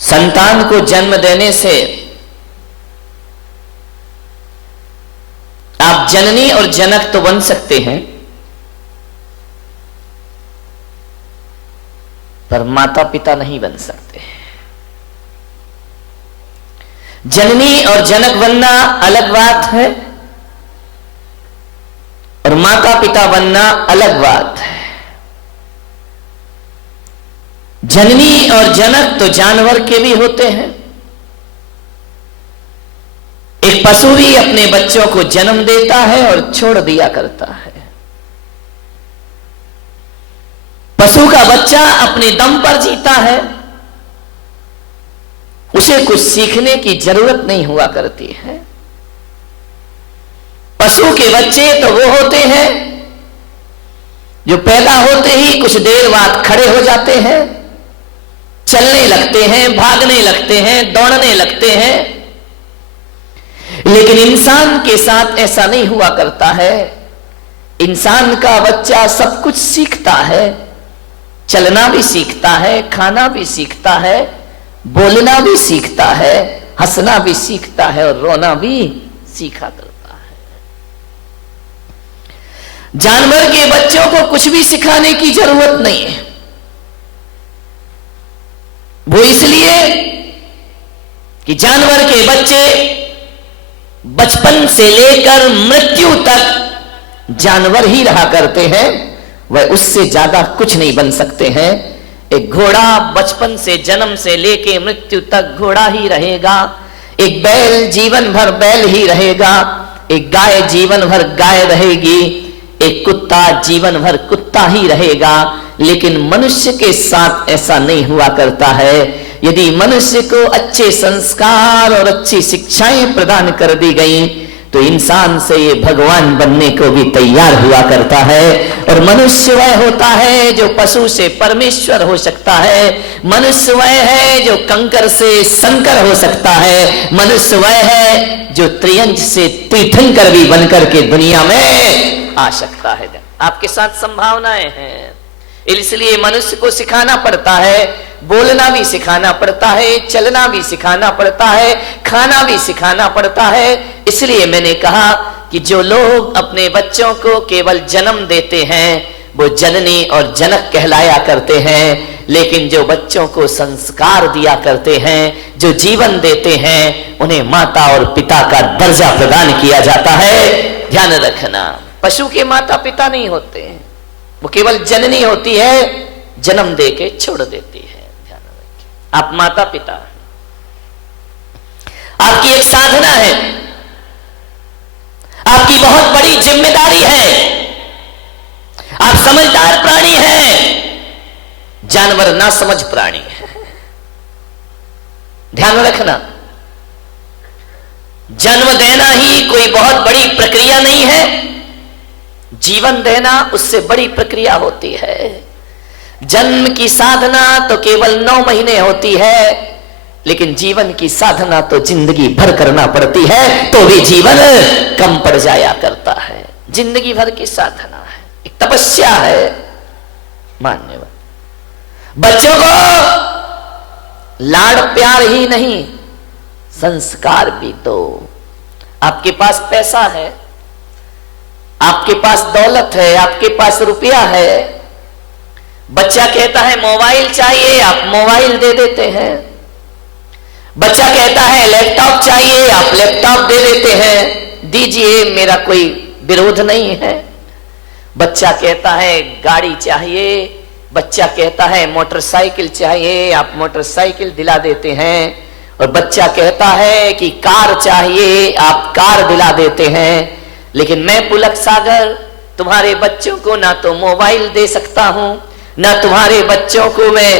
संतान को जन्म देने से आप जननी और जनक तो बन सकते हैं, पर माता पिता नहीं बन सकते। जननी और जनक बनना अलग बात है और माता पिता बनना अलग बात है। जननी और जनक तो जानवर के भी होते हैं। एक पशु भी अपने बच्चों को जन्म देता है और छोड़ दिया करता है। पशु का बच्चा अपने दम पर जीता है, उसे कुछ सीखने की जरूरत नहीं हुआ करती है। पशु के बच्चे तो वो होते हैं जो पैदा होते ही कुछ देर बाद खड़े हो जाते हैं, चलने लगते हैं, भागने लगते हैं, दौड़ने लगते हैं। लेकिन इंसान के साथ ऐसा नहीं हुआ करता है। इंसान का बच्चा सब कुछ सीखता है, चलना भी सीखता है, खाना भी सीखता है, बोलना भी सीखता है, हंसना भी सीखता है और रोना भी सीखा करता है। जानवर के बच्चों को कुछ भी सिखाने की जरूरत नहीं है। वो इसलिए कि जानवर के बच्चे बचपन से लेकर मृत्यु तक जानवर ही रहा करते हैं, वह उससे ज्यादा कुछ नहीं बन सकते हैं। एक घोड़ा बचपन से जन्म से लेके मृत्यु तक घोड़ा ही रहेगा, एक बैल जीवन भर बैल ही रहेगा, एक गाय जीवन भर गाय रहेगी, एक कुत्ता जीवन भर कुत्ता ही रहेगा। लेकिन मनुष्य के साथ ऐसा नहीं हुआ करता है। यदि मनुष्य को अच्छे संस्कार और अच्छी शिक्षाएं प्रदान कर दी गई तो इंसान से ये भगवान बनने को भी तैयार हुआ करता है। और मनुष्य वह होता है जो पशु से परमेश्वर हो सकता है। मनुष्य वह है जो कंकर से शंकर हो सकता है। मनुष्य वह है जो त्रियंज से तीर्थंकर भी बनकर के दुनिया में आ सकता है। आपके साथ संभावनाएं हैं, इसलिए मनुष्य को सिखाना पड़ता है, बोलना भी सिखाना पड़ता है, चलना भी सिखाना पड़ता है, खाना भी सिखाना पड़ता है। इसलिए मैंने कहा कि जो लोग अपने बच्चों को केवल जन्म देते हैं वो जननी और जनक कहलाया करते हैं, लेकिन जो बच्चों को संस्कार दिया करते हैं, जो जीवन देते हैं, उन्हें माता और पिता का दर्जा प्रदान किया जाता है। ध्यान रखना, पशु के माता पिता नहीं होते हैं, वो केवल जननी होती है, जन्म दे के छोड़ देती है। ध्यान रखिए, आप माता पिता, आपकी एक साधना है, आपकी बहुत बड़ी जिम्मेदारी है। आप समझदार प्राणी हैं, जानवर ना समझ प्राणी है। ध्यान रखना, जन्म देना ही कोई बहुत बड़ी प्रक्रिया नहीं है, जीवन देना उससे बड़ी प्रक्रिया होती है। जन्म की साधना तो केवल 9 महीने होती है, लेकिन जीवन की साधना तो जिंदगी भर करना पड़ती है, तो भी जीवन कम पड़ जाया करता है। जिंदगी भर की साधना है, एक तपस्या है। मान्यवर, बच्चों को लाड़ प्यार ही नहीं, संस्कार भी दो। आपके पास पैसा है, आपके पास दौलत है, आपके पास रुपया है, बच्चा कहता है मोबाइल चाहिए, आप मोबाइल दे देते हैं। बच्चा कहता है लैपटॉप चाहिए, आप लैपटॉप दे देते हैं। दीजिए, मेरा कोई विरोध नहीं है। बच्चा कहता है गाड़ी चाहिए, बच्चा कहता है मोटरसाइकिल चाहिए, आप मोटरसाइकिल दिला देते हैं। और बच्चा कहता है कि कार चाहिए, आप कार दिला देते हैं। लेकिन मैं पुलक सागर तुम्हारे बच्चों को ना तो मोबाइल दे सकता हूं, ना तुम्हारे बच्चों को मैं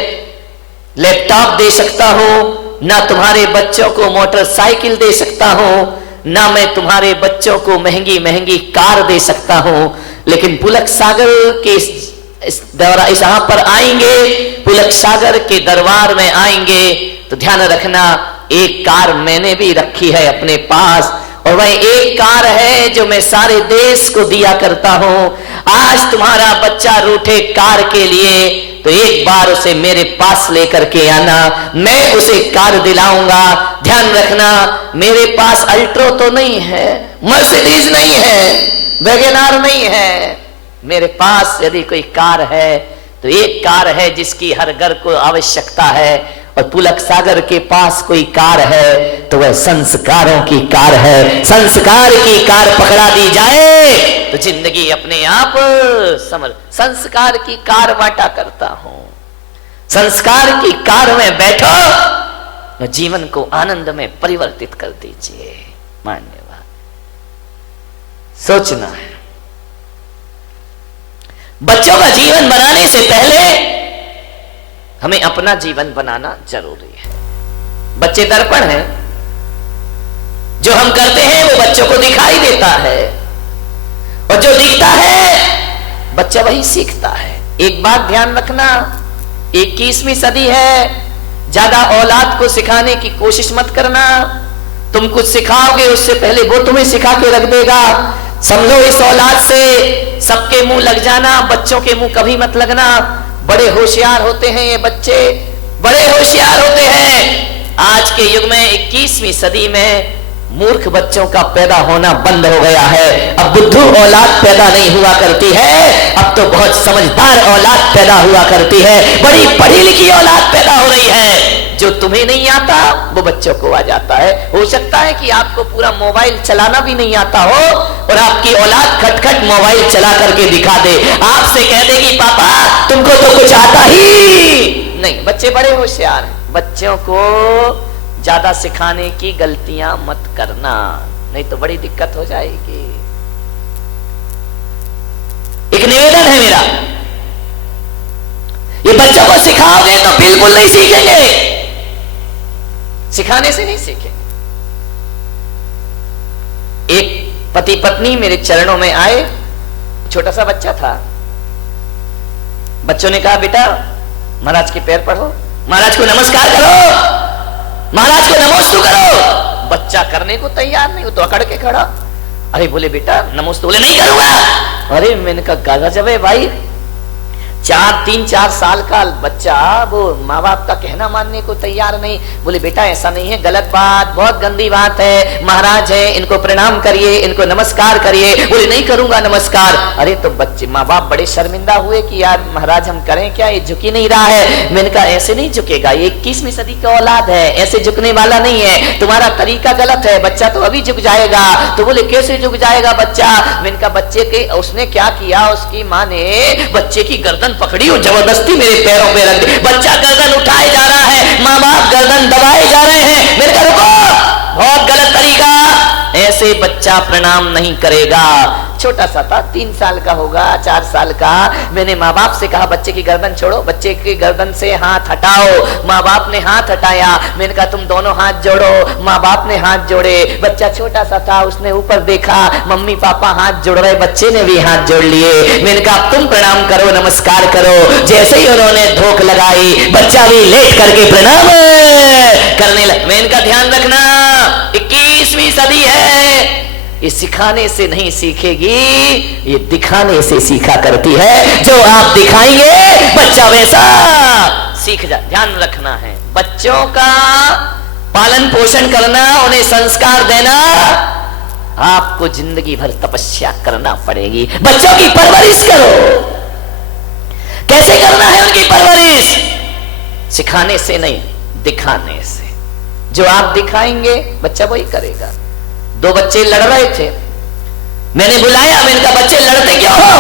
लैपटॉप दे सकता हूं, ना तुम्हारे बच्चों को मोटरसाइकिल दे सकता हूं, ना मैं तुम्हारे बच्चों को महंगी महंगी कार दे सकता हूं। लेकिन पुलक सागर के इस यहाँ पर आएंगे, पुलक सागर के दरबार में आएंगे तो ध्यान रखना, एक कार मैंने भी रखी है अपने पास, और वह एक कार है जो मैं सारे देश को दिया करता हूं। आज तुम्हारा बच्चा रूठे कार के लिए, तो एक बार उसे मेरे पास लेकर के आना, मैं उसे कार दिलाऊंगा। ध्यान रखना, मेरे पास अल्ट्रो तो नहीं है, मर्सिडीज नहीं है, वैगनआर नहीं है। मेरे पास यदि कोई कार है तो एक कार है जिसकी हर घर को आवश्यकता है, और पुलक सागर के पास कोई कार है तो वह संस्कारों की कार है। संस्कार की कार पकड़ा दी जाए तो जिंदगी अपने आप समझ। संस्कार की कार बांटा करता हूं, संस्कार की कार में बैठो और जीवन को आनंद में परिवर्तित कर दीजिए। मान्यवाद सोचना है। बच्चों का जीवन बनाने से पहले हमें अपना जीवन बनाना जरूरी है। बच्चे दर्पण हैं, जो हम करते हैं वो बच्चों को दिखाई देता है, और जो दिखता है बच्चा वही सीखता है। एक बात ध्यान रखना, 21वीं सदी है, ज्यादा औलाद को सिखाने की कोशिश मत करना। तुम कुछ सिखाओगे उससे पहले वो तुम्हें सिखा के रख देगा। समझो इस औलाद से सबके मुंह लग जाना, बच्चों के मुंह कभी मत लगना। बड़े होशियार होते हैं ये बच्चे, बड़े होशियार होते हैं। आज के युग में 21वीं सदी में मूर्ख बच्चों का पैदा होना बंद हो गया है। अब बुद्धू औलाद पैदा नहीं हुआ करती है, अब तो बहुत समझदार औलाद पैदा हुआ करती है। बड़ी पढ़ी लिखी औलाद पैदा हो रही है। जो तुम्हें नहीं आता वो बच्चों को आ जाता है। हो सकता है कि आपको पूरा मोबाइल चलाना भी नहीं आता हो और आपकी औलाद खटखट मोबाइल चला करके दिखा दे, आपसे कह देगी पापा तुमको तो कुछ आता ही नहीं। बच्चे बड़े होशियार हैं। बच्चों को ज्यादा सिखाने की गलतियां मत करना, नहीं तो बड़ी दिक्कत हो जाएगी। एक निवेदन है मेरा, ये बच्चों को सिखाओगे तो बिल्कुल नहीं सीखेंगे, सिखाने से नहीं सीखेंगे। एक पति पत्नी मेरे चरणों में आए, छोटा सा बच्चा था। बच्चों ने कहा बेटा महाराज के पैर पढ़ो, महाराज को नमस्कार करो, महाराज को नमोस्तु करो। बच्चा करने को तैयार नहीं, वो तो अकड़ के खड़ा। अरे बोले बेटा नमोस्तु, बोले नहीं करूंगा। अरे मैंने कहा गजब है भाई, 3-4 साल का बच्चा वो माँ बाप का कहना मानने को तैयार नहीं। बोले बेटा ऐसा नहीं है, गलत बात, बहुत गंदी बात है, महाराज है इनको प्रणाम करिए, इनको नमस्कार करिए। बोले नहीं करूंगा नमस्कार। अरे तो बच्चे माँ बाप बड़े शर्मिंदा हुए कि यार महाराज हम करें क्या, ये झुक ही नहीं रहा है। मैंने कहा ऐसे नहीं झुकेगा, ये 21वीं सदी का औलाद है, ऐसे झुकने वाला नहीं है, तुम्हारा तरीका गलत है, बच्चा तो अभी झुक जाएगा। तो बोले कैसे झुक जाएगा बच्चा। मैंने कहा बच्चे के उसने क्या किया, उसकी माँ ने बच्चे की गर्दन पकड़ी और जबरदस्ती मेरे पैरों पे रख दी। बच्चा गर्दन उठाए जा रहा है, माँ बाप गर्दन दबाए जा रहे हैं। मैंने कहा रुको, बहुत गलत तरीका, ऐसे बच्चा प्रणाम नहीं करेगा। छोटा सा था, 3 साल का होगा, 4 साल का। मैंने माँ बाप से कहा बच्चे की गर्दन छोड़ो, बच्चे की गर्दन से हाथ हटाओ। माँ बाप ने हाथ हटाया। मैंने कहा तुम दोनों हाथ जोड़ो। माँ बाप ने हाथ जोड़े। बच्चा छोटा सा था, उसने ऊपर देखा, मम्मी पापा हाथ जोड़ रहे, बच्चे ने भी हाथ जोड़ लिए। मैंने कहा तुम प्रणाम करो, नमस्कार करो। जैसे ही उन्होंने धोख लगाई, बच्चा भी लेट करके प्रणाम करने लगा। मैंने कहा ध्यान रखना 21वीं सदी है, ये सिखाने से नहीं सीखेगी, ये दिखाने से सीखा करती है। जो आप दिखाएंगे बच्चा वैसा सीख जा। ध्यान रखना है, बच्चों का पालन पोषण करना, उन्हें संस्कार देना, आपको जिंदगी भर तपस्या करना पड़ेगी। बच्चों की परवरिश करो। कैसे करना है उनकी परवरिश? सिखाने से नहीं, दिखाने से। जो आप दिखाएंगे बच्चा वही करेगा। 2 बच्चे लड़ रहे थे, मैंने बुलाया, मैंने कहा बच्चे लड़ते क्यों हो?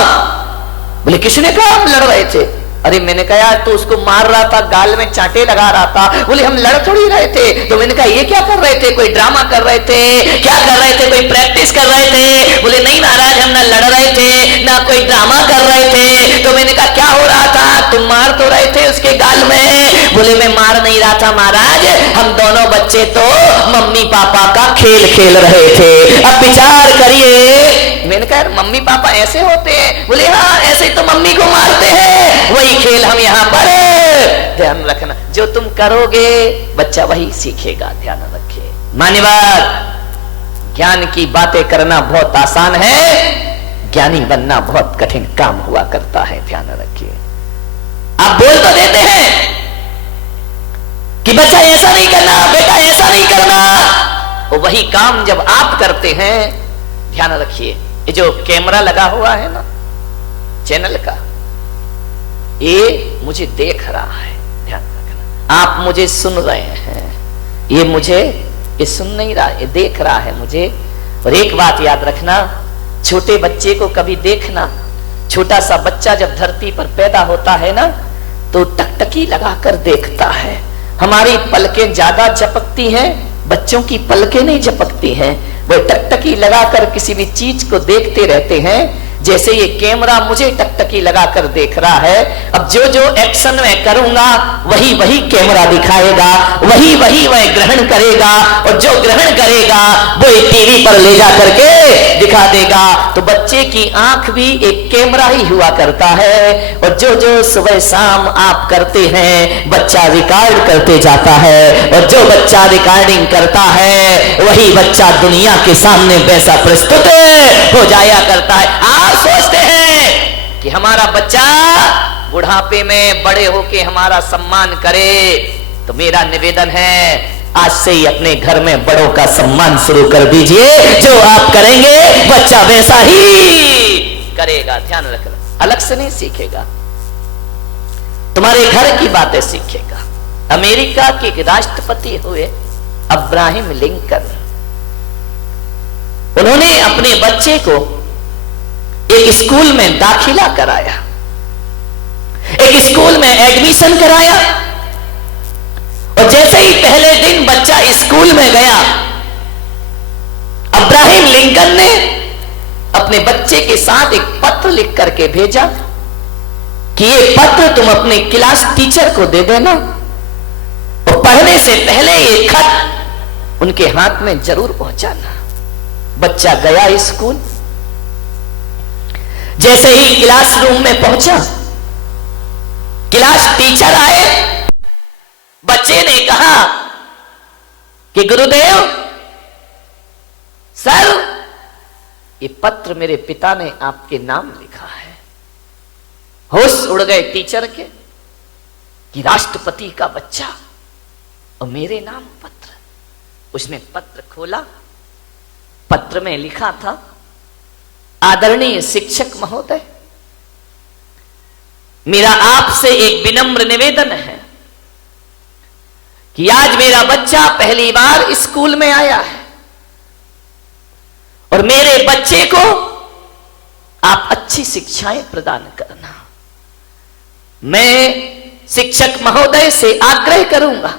बोले किसने कहा हम लड़ रहे थे? अरे मैंने कहा यार तू उसको मार रहा था, गाल में चांटे लगा रहा था। बोले हम लड़ थोड़ी रहे थे। तो मैंने कहा ये क्या कर रहे थे? कोई ड्रामा कर रहे थे, क्या कर रहे थे? कोई प्रैक्टिस कर रहे थे? बोले नहीं महाराज हम ना लड़ रहे थे ना कोई ड्रामा कर रहे थे। तो मैंने कहा क्या हो रहा था? तुम मार तो रहे थे उसके गाल में। बोले मैं मार नहीं रहा था महाराज, हम दोनों बच्चे तो मम्मी पापा का खेल खेल रहे थे। अब विचार करिए। मैंने कहा मम्मी पापा ऐसे होते हैं? बोले हाँ ऐसे तो मम्मी को मारते हैं, वही खेल हम यहाँ पर। ध्यान रखना, जो तुम करोगे बच्चा वही सीखेगा। ध्यान रखिए। मान्यवर, ज्ञान की बातें करना बहुत आसान है, ज्ञानी बनना बहुत कठिन काम हुआ करता है। ध्यान रखिए। आप बोल तो देते हैं कि बच्चा ऐसा नहीं करना, बेटा ऐसा नहीं करना, और वही काम जब आप करते हैं, ध्यान रखिए, ये जो कैमरा लगा हुआ है ना चैनल का, ये मुझे देख रहा है, ध्यान रखना। आप मुझे सुन रहे हैं, ये सुन नहीं रहा, ये देख रहा है मुझे। और एक बात याद रखना, छोटे बच्चे को कभी देखना, छोटा सा बच्चा जब धरती पर पैदा होता है ना, तो टकटकी लगाकर देखता है। हमारी पलकें ज्यादा झपकती हैं, बच्चों की पलकें नहीं झपकती हैं। वो टकटकी लगाकर किसी भी चीज को देखते रहते हैं। जैसे ये कैमरा मुझे टकटकी लगाकर देख रहा है, अब जो जो एक्शन मैं करूंगा वही वही कैमरा दिखाएगा, वही वही वह ग्रहण करेगा, और जो ग्रहण करेगा वो टीवी पर ले जा करके दिखा देगा। तो बच्चे की आंख भी एक कैमरा ही हुआ करता है, और जो जो सुबह शाम आप करते हैं बच्चा रिकॉर्ड करते जाता है, और जो बच्चा रिकॉर्डिंग करता है वही बच्चा दुनिया के सामने वैसा प्रस्तुत हो जाया करता है। आप सोचते हैं कि हमारा बच्चा बुढ़ापे में बड़े होके हमारा सम्मान करे, तो मेरा निवेदन है आज से ही अपने घर में बड़ों का सम्मान शुरू कर दीजिए। जो आप करेंगे बच्चा वैसा ही करेगा। ध्यान रखना, अलग से नहीं सीखेगा, तुम्हारे घर की बातें सीखेगा। अमेरिका के एक राष्ट्रपति हुए अब्राहम लिंकन, उन्होंने अपने बच्चे को एक स्कूल में दाखिला कराया, एक स्कूल में एडमिशन कराया, और जैसे ही पहले दिन बच्चा स्कूल में गया, अब्राहम लिंकन ने अपने बच्चे के साथ एक पत्र लिख करके भेजा कि ये पत्र तुम अपने क्लास टीचर को दे देना, और पढ़ने से पहले ये खत उनके हाथ में जरूर पहुंचाना। बच्चा गया स्कूल, जैसे ही क्लासरूम में पहुंचा, क्लास टीचर आए, बच्चे ने कहा कि गुरुदेव सर, ये पत्र मेरे पिता ने आपके नाम लिखा है। होश उड़ गए टीचर के कि राष्ट्रपति का बच्चा और मेरे नाम पत्र। उसने पत्र खोला, पत्र में लिखा था, आदरणीय शिक्षक महोदय, मेरा आपसे एक विनम्र निवेदन है कि आज मेरा बच्चा पहली बार स्कूल में आया है, और मेरे बच्चे को आप अच्छी शिक्षाएं प्रदान करना। मैं शिक्षक महोदय से आग्रह करूंगा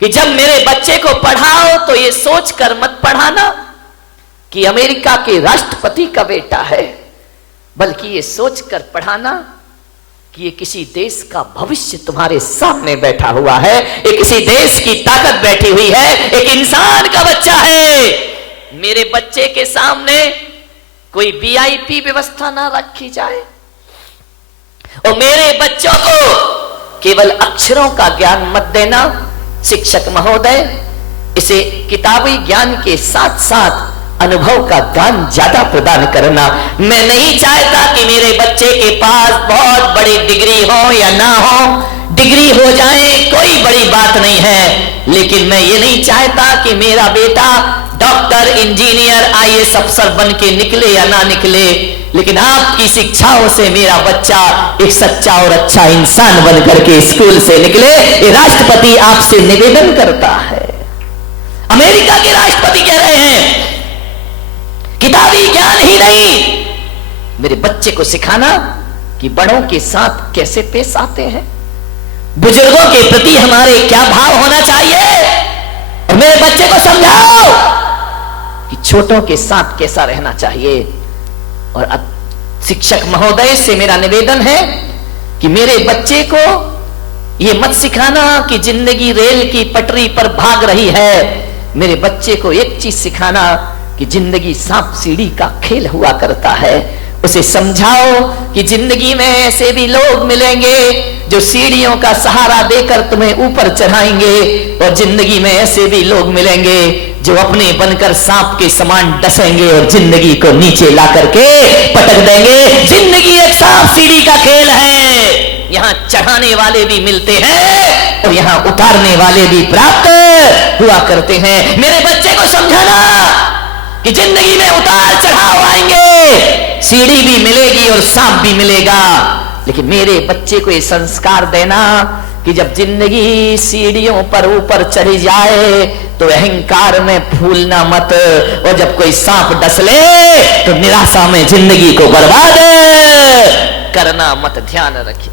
कि जब मेरे बच्चे को पढ़ाओ तो ये सोचकर मत पढ़ाना कि अमेरिका के राष्ट्रपति का बेटा है, बल्कि ये सोचकर पढ़ाना कि ये किसी देश का भविष्य तुम्हारे सामने बैठा हुआ है, ये किसी देश की ताकत बैठी हुई है, एक इंसान का बच्चा है। मेरे बच्चे के सामने कोई वीआईपी व्यवस्था ना रखी जाए, और मेरे बच्चों को केवल अक्षरों का ज्ञान मत देना शिक्षक महोदय, इसे किताबी ज्ञान के साथ साथ अनुभव का ज्ञान ज्यादा प्रदान करना। मैं नहीं चाहता कि मेरे बच्चे के पास बहुत बड़ी डिग्री हो या ना हो, डिग्री हो जाए कोई बड़ी बात नहीं है, लेकिन मैं ये नहीं चाहता कि मेरा बेटा डॉक्टर, इंजीनियर, आईएएस अफसर बन के निकले या ना निकले, लेकिन आपकी शिक्षाओं से मेरा बच्चा एक सच्चा और अच्छा इंसान बन करके स्कूल से निकले। ये राष्ट्रपति आपसे निवेदन करता है। अमेरिका के राष्ट्रपति कह रहे हैं किताबी ज्ञान ही नहीं, मेरे बच्चे को सिखाना कि बड़ों के साथ कैसे पेश आते हैं, बुजुर्गों के प्रति हमारे क्या भाव होना चाहिए, और मेरे बच्चे को समझाओ कि छोटों के साथ कैसा रहना चाहिए। और अब शिक्षक महोदय से मेरा निवेदन है कि मेरे बच्चे को यह मत सिखाना कि जिंदगी रेल की पटरी पर भाग रही है। मेरे बच्चे को एक चीज सिखाना कि जिंदगी सांप सीढ़ी का खेल हुआ करता है। उसे समझाओ कि जिंदगी में ऐसे भी लोग मिलेंगे जो सीढ़ियों का सहारा देकर तुम्हें ऊपर चढ़ाएंगे, और जिंदगी में ऐसे भी लोग मिलेंगे जो अपने बनकर सांप के समान डसेंगे और जिंदगी को नीचे ला करके पटक देंगे। जिंदगी एक सांप सीढ़ी का खेल है। यहां चढ़ाने वाले भी मिलते हैं और यहां उतारने वाले भी प्राप्त हुआ करते हैं। मेरे बच्चे को समझाना कि जिंदगी में उतार चढ़ाव आएंगे, सीढ़ी भी मिलेगी और सांप भी मिलेगा, लेकिन मेरे बच्चे को ये संस्कार देना कि जब जिंदगी सीढ़ियों पर ऊपर चढ़ी जाए तो अहंकार में फूलना मत, और जब कोई सांप डस ले तो निराशा में जिंदगी को बर्बाद करना मत। ध्यान रखिए।